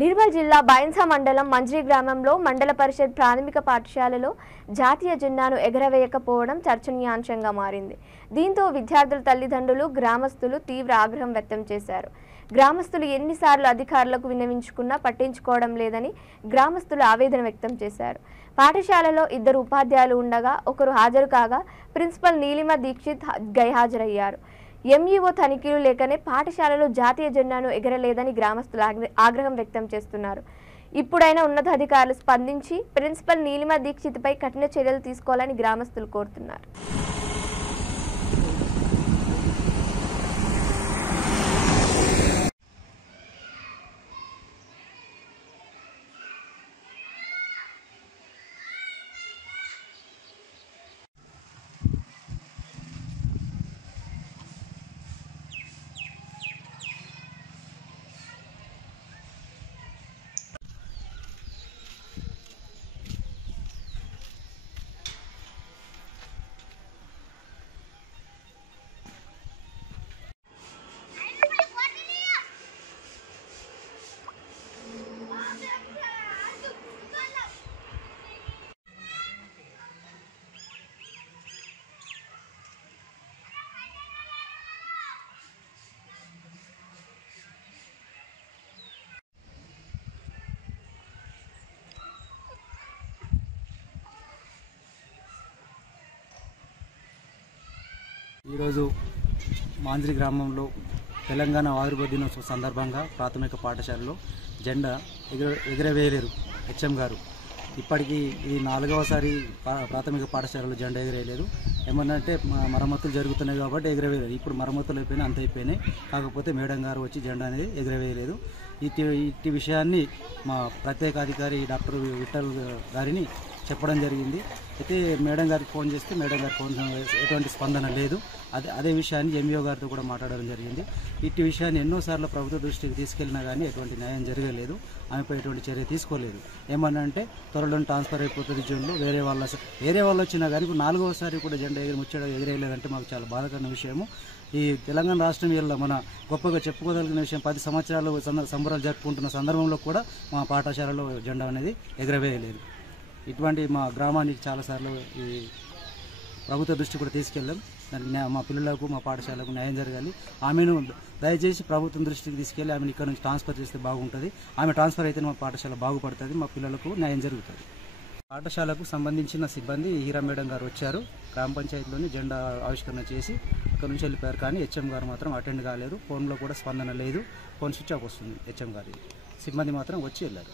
నిర్మల్ జిల్లా బైన్సా మండలం మంజ్రి గ్రామంలో మండల పరిషత్ ప్రాథమిక పాఠశాలలో జాతీయ జెండాను ఎగరవేయకపోవడం చర్చనీయాంశంగా మారింది. దీంతో విద్యార్థుల తల్లిదండ్రులు, గ్రామస్తులు తీవ్ర ఆగ్రహం వ్యక్తం చేశారు. గ్రామస్తులు ఎన్నిసార్లు అధికారులకు విన్నవించుకున్నా పట్టించుకోవడం లేదని గ్రామస్తులు ఆవేదన వ్యక్తం చేశారు. పాఠశాలలో 2 ఉపాధ్యాయులు ఉండగా ఒకరు హాజరు కాగా ప్రిన్సిపల్ నీలిమ దీక్షిత్ గైహాజరయ్యారు. ఎంఈఓ తనిఖీలు లేకనే పాఠశాలలో జాతీయ జెండాను ఎగరలేదని గ్రామస్తులు ఆగ్రహం వ్యక్తం చేస్తున్నారు. ఇప్పుడైనా ఉన్నతాధికారులు స్పందించి ప్రిన్సిపల్ నీలిమ దీక్షిత్పై కఠిన చర్యలు తీసుకోవాలని గ్రామస్తులు కోరుతున్నారు. ఈరోజు మాంజ్రి గ్రామంలో తెలంగాణ ఆవిర్భావ దినోత్సవం సందర్భంగా ప్రాథమిక పాఠశాలలో జెండా ఎగరవేయలేరు హెచ్ఎం గారు. ఇప్పటికీ ఇది 4వసారి ప్రాథమిక పాఠశాలలో జెండా ఎగరేయలేరు. ఏమన్నంటే మరమ్మతులు జరుగుతున్నాయి కాబట్టి ఎగరవేయలేదు. ఇప్పుడు మరమ్మతులు అయిపోయినాయి, అంత అయిపోయినాయి. కాకపోతే మేడం గారు వచ్చి జెండా అనేది ఎగరవేయలేదు. ఇట్టి విషయాన్ని మా ప్రత్యేక అధికారి డాక్టర్ విఠల్ గారిని చెప్పడం జరిగింది. అయితే మేడం గారికి ఫోన్ చేస్తే మేడం గారి ఫోన్ ఎటువంటి స్పందన లేదు. అదే విషయాన్ని ఎంఈఓ గారితో కూడా మాట్లాడడం జరిగింది. ఇట్టి విషయాన్ని ఎన్నోసార్లు ప్రభుత్వ దృష్టికి తీసుకెళ్లినా కానీ ఎటువంటి న్యాయం జరగలేదు. ఆమెపై ఎటువంటి చర్య తీసుకోలేదు. ఏమనంటే త్వరలో ట్రాన్స్ఫర్ అయిపోతుంది జోన్లో, వేరే వాళ్ళు వచ్చినా కానీ 4వసారి కూడా జెండా ఎగిరేయలేదంటే మాకు చాలా బాధాకరమైన విషయము. ఈ తెలంగాణ రాష్ట్రం ఇలా మన గొప్పగా చెప్పుకోదలిగిన విషయం. 10 సంవత్సరాలు సంబరాలు జరుపుకుంటున్న సందర్భంలో కూడా మా పాఠశాలలో జెండా అనేది ఎగరవేయలేదు. ఇటువంటి మా గ్రామానికి చాలాసార్లు ఈ ప్రభుత్వ దృష్టి కూడా తీసుకెళ్ళాం. దానికి మా పిల్లలకు, మా పాఠశాలకు న్యాయం జరగాలి. ఆమెను దయచేసి ప్రభుత్వం దృష్టికి తీసుకెళ్ళి ఆమెను ఇక్కడ నుంచి ట్రాన్స్ఫర్ చేస్తే బాగుంటుంది. ఆమె ట్రాన్స్ఫర్ అయితే మా పాఠశాల బాగుపడుతుంది, మా పిల్లలకు న్యాయం జరుగుతుంది. పాఠశాలకు సంబంధించిన సిబ్బంది హీరా మేడం గారు వచ్చారు. గ్రామ పంచాయతీలోని జెండా ఆవిష్కరణ చేసి అక్కడ నుంచి వెళ్ళిపోయారు. కానీ హెచ్ఎం గారు మాత్రం అటెండ్ కాలేరు. ఫోన్లో కూడా స్పందన లేదు. ఫోన్ స్విచ్ ఆఫ్ వస్తుంది హెచ్ఎం గారి. సిబ్బంది మాత్రం వచ్చి వెళ్ళారు.